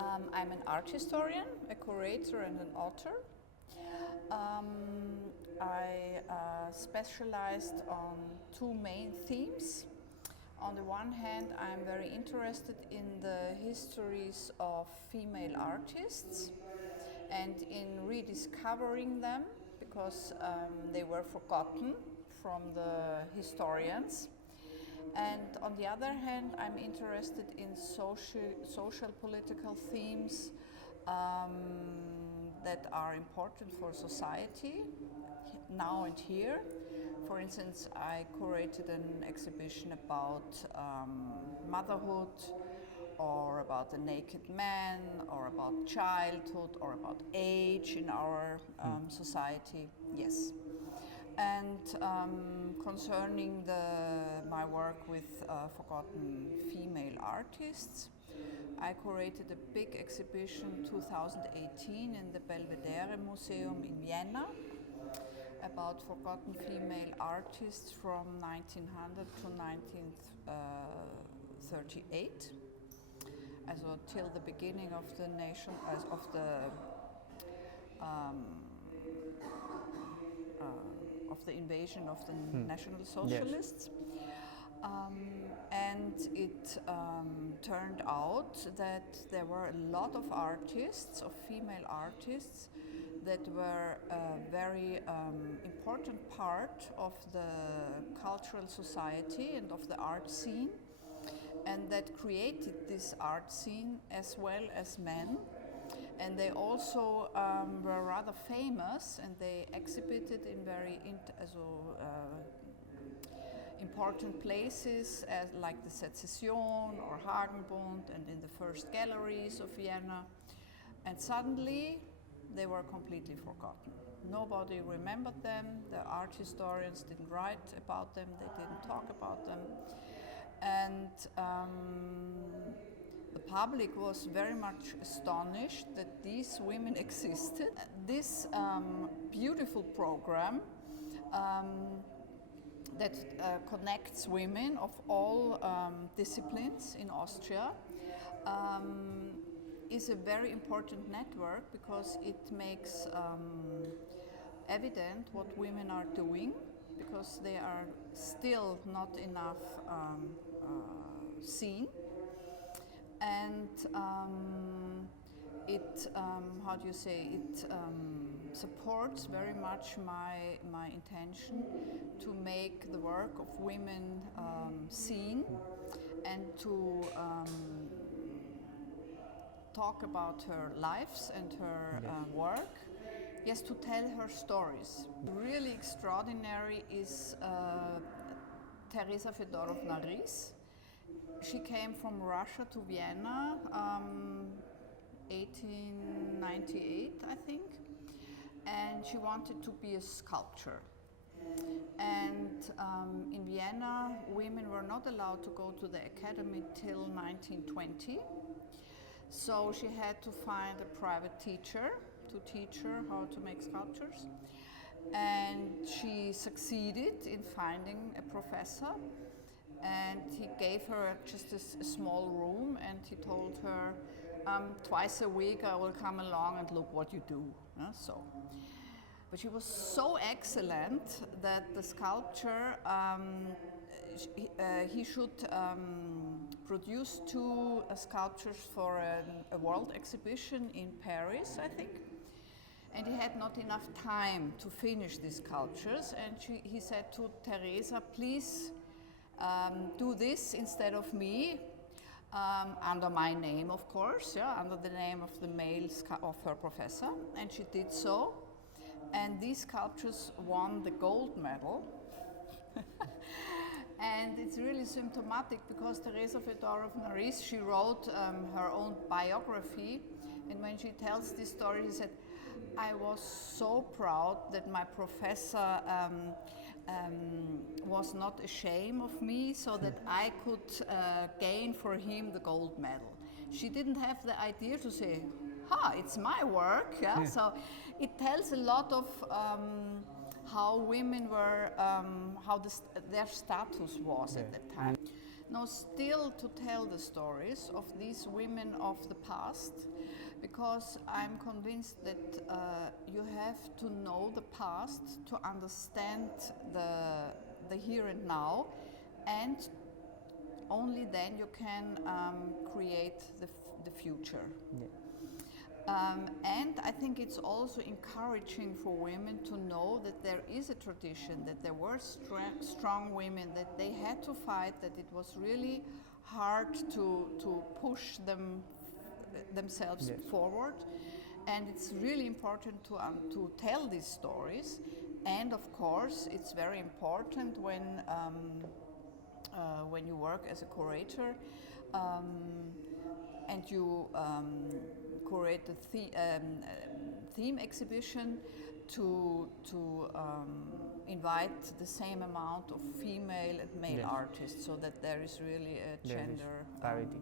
I'm an art historian, a curator and an author. I specialized on two main themes. On the one hand, I'm very interested in the histories of female artists and in rediscovering them because they were forgotten from the historians. And on the other hand, I'm interested in social political themes that are important for society now and here. For instance, I curated an exhibition about motherhood, or about the naked man, or about childhood, or about age in our society. Yes. And concerning my work with forgotten female artists, I curated a big exhibition 2018 in the Belvedere Museum in Vienna about forgotten female artists from 1900 to 1938, also till the beginning of the of the invasion of the National Socialists. Yes. And it turned out that there were a lot of artists, of female artists, that were a very important part of the cultural society and of the art scene, and that created this art scene as well as men. And they also were rather famous, and they exhibited in very important places like the Sezession or Hagenbund and in the first galleries of Vienna. And suddenly they were completely forgotten. Nobody remembered them, the art historians didn't write about them, they didn't talk about them. And the public was very much astonished that these women existed. This beautiful program that connects women of all disciplines in Austria is a very important network because it makes evident what women are doing, because they are still not enough seen. And it supports very much my intention to make the work of women seen and to talk about her lives and her work. Yes, to tell her stories. Really extraordinary is Teresa Fedorovna-Ries. She came from Russia to Vienna 1898, I think, and she wanted to be a sculptor. And in Vienna, women were not allowed to go to the academy till 1920, so she had to find a private teacher to teach her how to make sculptures. And she succeeded in finding a professor. And he gave her just a small room, and he told her, twice a week I will come along and look what you do. But she was so excellent that the sculptor, he should produce two sculptures for a world exhibition in Paris, I think. And he had not enough time to finish these sculptures, and he said to Teresa, please, do this instead of me, under my name, of course, under the name of the male of her professor, and she did so. And these sculptures won the gold medal. And it's really symptomatic because Teresa Fedorovna-Ries, she wrote her own biography, and when she tells this story, she said, I was so proud that my professor was not ashamed of me, so that I could gain for him the gold medal. She didn't have the idea to say, it's my work. So it tells a lot of how women were, how their status was at that time. No, still to tell the stories of these women of the past, because I'm convinced that you have to know the past to understand the here and now, and only then you can create the future. Yeah. And I think it's also encouraging for women to know that there is a tradition, that there were strong women, that they had to fight, that it was really hard to push themselves Yes. forward. And it's really important to tell these stories. And of course, it's very important when you work as a curator and you curate a theme exhibition to invite the same amount of female and male Yes. artists, so that there is really a There is gender parity.